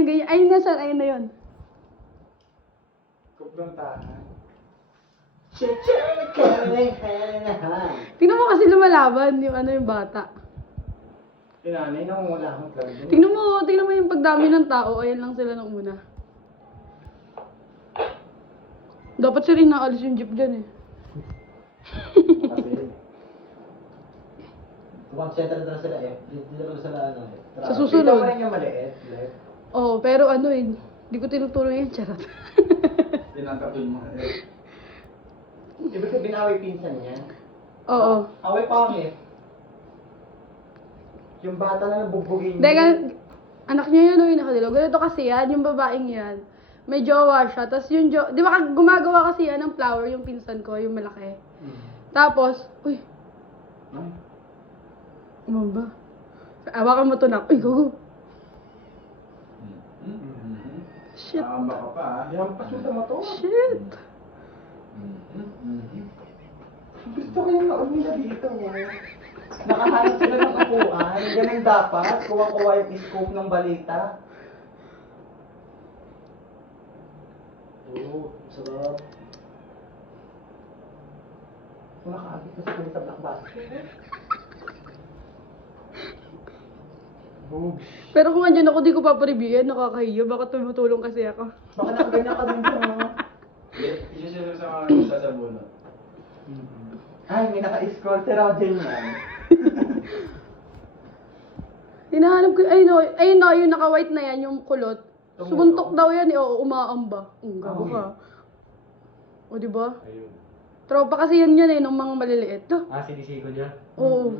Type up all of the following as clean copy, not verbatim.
yan, ganyan. Ayun na, sir, ayun na yun. Kumprontahan. Tingnan mo kasi lumalaban yung yung bata. Inanay, nangungula akong talaga. Tingnan mo yung pagdami ng tao, ayan lang sila nung una. Dapat siya rin naalis yung jeep dyan eh. Kasi, concentrate na sila eh. Dito lang sila ano eh. Sa Ito susunod. pa rin yung maliit. Left. Oo, pero hindi ko tinutulong yung charot. Tinatapin mo. Ibig sabihin away pinsan niya? Oo. Away pangit. Yung bata na nabugbugin Dahil anak niya yun, yung nakadilo. Ganito kasi yan, yung babaeng yan. May jowa siya. Tapos yung di ba gumagawa kasi yan ng flower, yung pinsan ko, yung malaki. Tapos, uy, ano ba? Awakan mo to na. Uy, go. Shit. Baka pa ah. Yampas mo sa motor. Shit. Gusto ko yung naon nila dito. Nakahanap sila ng upuan. Ganun dapat. Kuha-kuha yung scope ng balita. Oo, sarap. Kung nakaabit na sila sa black basket. Boobs. Pero kung andyan ako, di ko papareview yan. Nakakahiya. Baka tumutulong kasi ako. Baka nakaganyan ka din dyan. Isa sa mga sasabunot. Ay, may naka-escort si Roger yan. Hinahanap ko, ayun na, yung naka-white na yan, yung kulot. Sumuntok daw yan eh, oo, umaamba. Gago ka. O, diba? Ayun. Tropa kasi yan eh, nung mga maliliit. Sinisigo niya? Oo.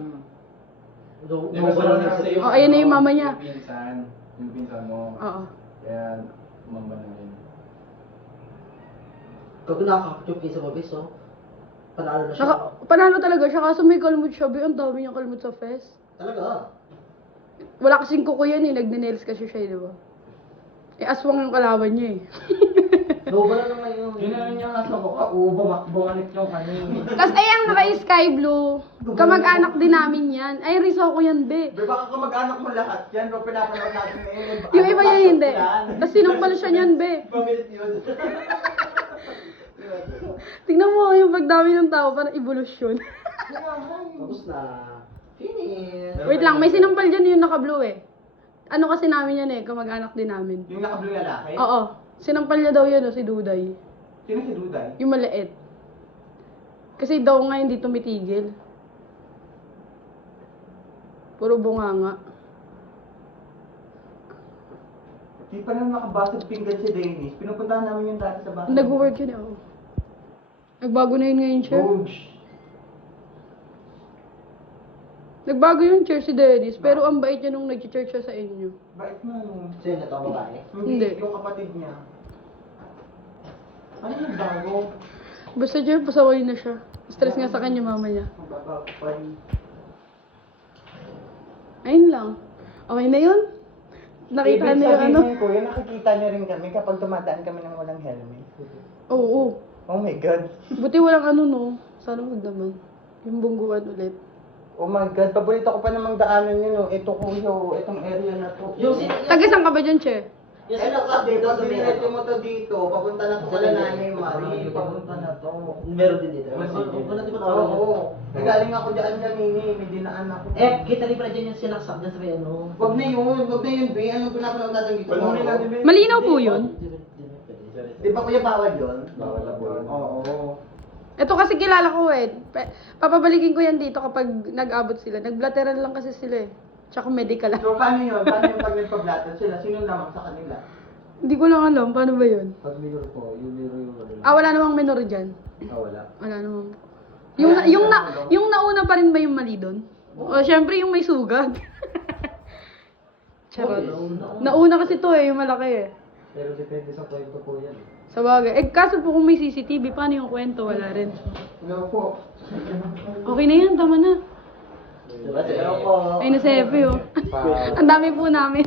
Di ba sa kasi yung... Oh, ayun na yung mama niya. Yung pinsan mo. Oo. Kaya, umamba na rin. Kung nakakapchuk sa mabis, oh. Panalo na siya. Panalo talaga siya, kaso may kalmot siya. Ang dami niyang kalmot sa fest. Talaga? Wala kasing kuko yan eh, nagne-nails kasi siya, di ba? Eh, aswang yung kalaban niya eh. Loba na lang ngayon. Yun na rin yung aso ko. Bumanit yung kanina. Tapos ayang naka-sky blue, kamag-anak din namin yan. Ay, riso ko yan, be. Be, baka kamag-anak mo lahat yan. Pero pinapanood natin ngayon. Yung iba yan hindi. Tapos sinumpal siya niyan, be. Pamilit yun. Tingnan mo yung pagdami ng tao, parang evolution. Tapos na. Finish. Wait lang, may sinampal dyan yung naka-blue eh. Ano kasi namin yan eh, kamag-anak din namin. Yung nakablue lalaki? Oo, sinampal niya daw yun si Duday. Sino si Duday? Yung maliit. Kasi daw nga hindi tumitigil. Puro bunganga. Di pa naman nakabasag pinggan si Dennis. Pinupuntahan namin yung dati sa bahay. Nag-work yun eh, oo. Nagbago na yun ngayon, Chair. Boobs. Nagbago yung chair si Dennis, pero ang bait niya nung nag-church siya sa inyo. Bait mo nung... Sino na ito, babae? Hindi. Yung kapatid niya. Ano yung bago? Basta Chair, pasaway na siya. Stress nga sa kanya mama niya. Magbabago pa rin. Ayun lang. Okay na yun? Nakita Ibig na yung ano? sabihin ko, yun nakikita niya rin kami kapag tumadaan kami ng walang helmet. Oo. Oh my God. Buti walang ano no. Sana magdaman. Yung bungguan ulit. Oh my God, paborito ko pa namang daanan yun, no. Ito kuyo, itong area na to. Taga saan ka ba dyan, Che? Yung Ito sinaksak dito dito, sa biniretso may mo to dito, papunta na to sa Lanay, Mari, papunta na to. Meron din dito. Oo, Wala di ba oo. Nagaling ako dyan kanini, may dinaan ako. kita rin pala dyan yung sinaksak dyan sa may ano. Wag na yun, be. Anong pinapanood natin dito? Malinaw po yun. Di ba kuya bawal yun? Bawal na po. Oo. Ito kasi kilala ko eh. Papabalikin ko yan dito kapag nag-abot sila. Nag-blateran lang kasi sila eh. Tsaka medical lang. So paano yun? Paano yung pag nagpa-blatter sila? Sino lamang sa kanila? Hindi ko lang alam. Paano ba yun? Pag minor po, yung minor yung ano. Wala namang minor dyan. Wala. Wala namang. Yung nauna pa rin ba yung mali doon? O syempre yung may sugat. Charot. Nauna kasi to eh, yung malaki eh. Pero depende sa kwento po yan. Sa bagay. Eh kaso po kung may CCTV, paano yung kwento? Wala rin. Hello po. Okay na yan, tama na. Diba? Pero po. Ay, nasepe oh. Ang dami po namin.